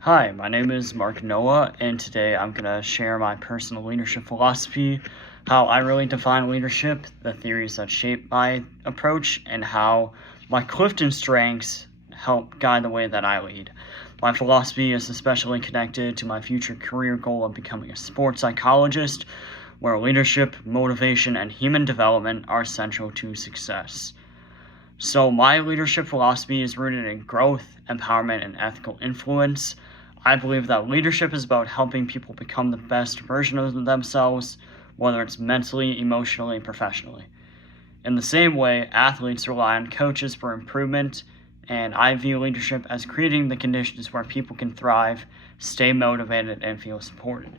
Hi, my name is Mark Noah, and today I'm going to share my personal leadership philosophy, how I really define leadership, the theories that shape my approach, and how my Clifton strengths help guide the way that I lead. My philosophy is especially connected to my future career goal of becoming a sports psychologist, where leadership, motivation, and human development are central to success. So, my leadership philosophy is rooted in growth, empowerment, and ethical influence. I believe that leadership is about helping people become the best version of themselves, whether it's mentally, emotionally, and professionally. In the same way, athletes rely on coaches for improvement, and I view leadership as creating the conditions where people can thrive, stay motivated, and feel supported.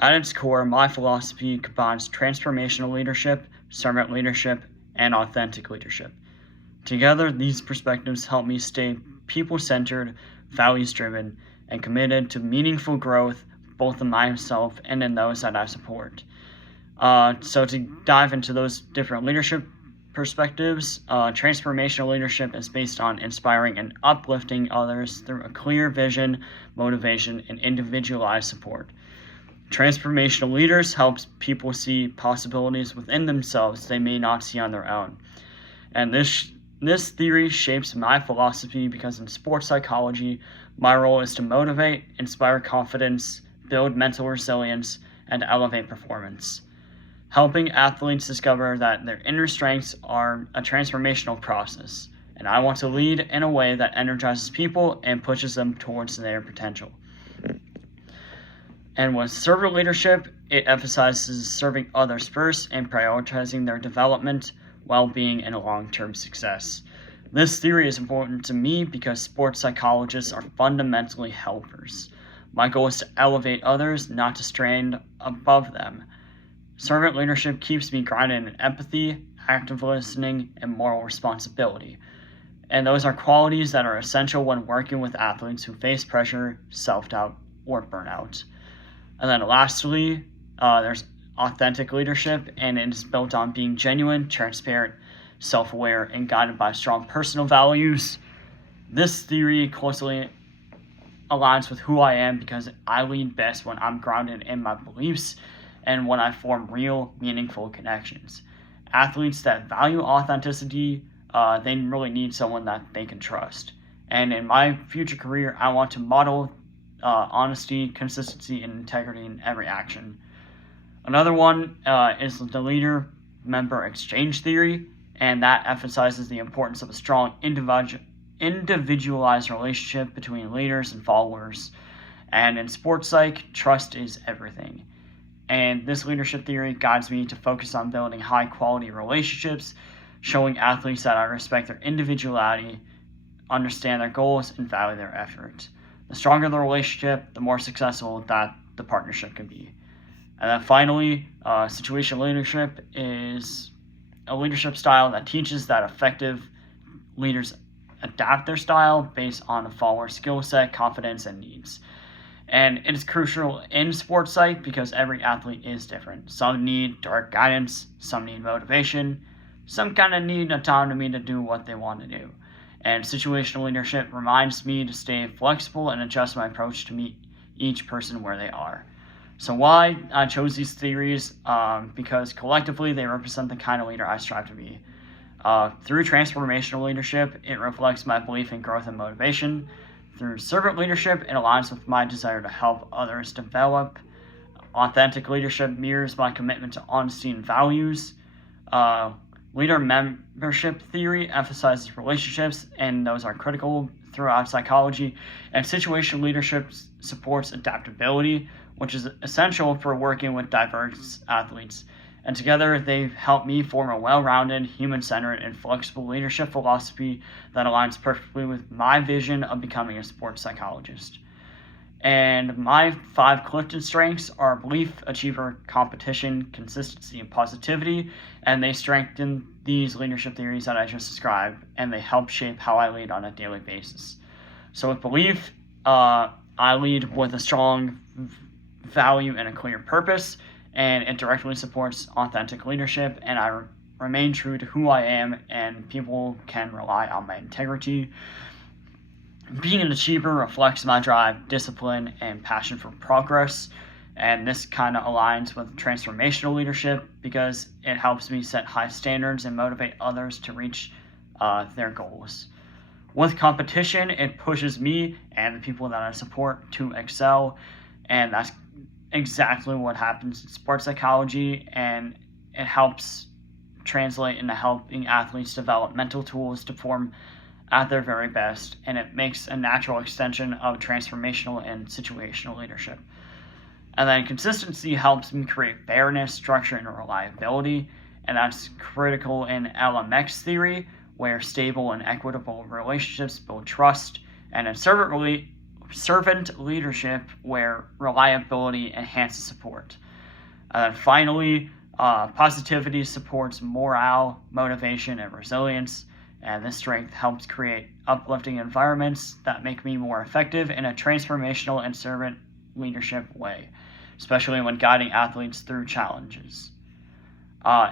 At its core, my philosophy combines transformational leadership, servant leadership, and authentic leadership. Together, these perspectives help me stay people-centered, values-driven, and committed to meaningful growth, both in myself and in those that I support. So to dive into those different leadership perspectives, transformational leadership is based on inspiring and uplifting others through a clear vision, motivation, and individualized support. Transformational leaders help people see possibilities within themselves they may not see on their own. And this theory shapes my philosophy because in sports psychology, my role is to motivate, inspire confidence, build mental resilience, and elevate performance. Helping athletes discover that their inner strengths are a transformational process, and I want to lead in a way that energizes people and pushes them towards their potential. And with servant leadership, it emphasizes serving others first and prioritizing their development, well-being, and long-term success. This theory is important to me because sports psychologists are fundamentally helpers. My goal is to elevate others, not to strain above them. Servant leadership keeps me grounded in empathy, active listening, and moral responsibility. And those are qualities that are essential when working with athletes who face pressure, self-doubt, or burnout. And then lastly, there's authentic leadership, and it is built on being genuine, transparent, self-aware, and guided by strong personal values. This theory closely aligns with who I am because I lead best when I'm grounded in my beliefs and when I form real, meaningful connections. Athletes that value authenticity, they really need someone that they can trust. And in my future career, I want to model honesty, consistency, and integrity in every action. Another one is the leader-member exchange theory, and that emphasizes the importance of a strong individualized relationship between leaders and followers. And in sports psych, trust is everything. And this leadership theory guides me to focus on building high-quality relationships, showing athletes that I respect their individuality, understand their goals, and value their effort. The stronger the relationship, the more successful that the partnership can be. And then finally, situational leadership is a leadership style that teaches that effective leaders adapt their style based on a follower's skill set, confidence, and needs. And it is crucial in sports psych because every athlete is different. Some need direct guidance, some need motivation, some kind of need autonomy to do what they want to do. And situational leadership reminds me to stay flexible and adjust my approach to meet each person where they are. So why I chose these theories? Because collectively they represent the kind of leader I strive to be. Through transformational leadership, it reflects my belief in growth and motivation. Through servant leadership, it aligns with my desire to help others develop. Authentic leadership mirrors my commitment to honesty and values. Leader membership theory emphasizes relationships, and those are critical throughout psychology. And situational leadership supports adaptability, which is essential for working with diverse athletes. And together, they help me form a well-rounded, human-centered, and flexible leadership philosophy that aligns perfectly with my vision of becoming a sports psychologist. And my 5 Clifton strengths are belief, achiever, competition, consistency, and positivity. And they strengthen these leadership theories that I just described, and they help shape how I lead on a daily basis. So with belief, I lead with a strong value and a clear purpose, and it directly supports authentic leadership, and I remain true to who I am, and people can rely on my integrity. Being an achiever reflects my drive, discipline, and passion for progress. And this kind of aligns with transformational leadership because it helps me set high standards and motivate others to reach their goals. With competition, it pushes me and the people that I support to excel. And that's exactly what happens in sports psychology. And it helps translate into helping athletes develop mental tools to perform at their very best, and it makes a natural extension of transformational and situational leadership. And then consistency helps me create fairness, structure, and reliability, and that's critical in LMX theory, where stable and equitable relationships build trust, and in servant leadership, where reliability enhances support. And then finally, positivity supports morale, motivation, and resilience. And this strength helps create uplifting environments that make me more effective in a transformational and servant leadership way, especially when guiding athletes through challenges.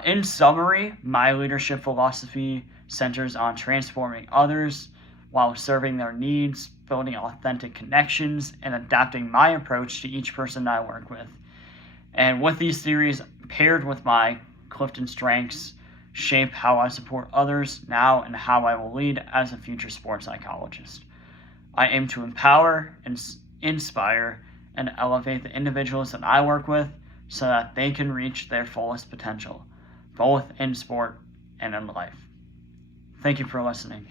In summary, my leadership philosophy centers on transforming others while serving their needs, building authentic connections, and adapting my approach to each person I work with. And with these theories paired with my Clifton strengths, shape how I support others now and how I will lead as a future sports psychologist. I aim to empower, inspire, and elevate the individuals that I work with so that they can reach their fullest potential, both in sport and in life. Thank you for listening.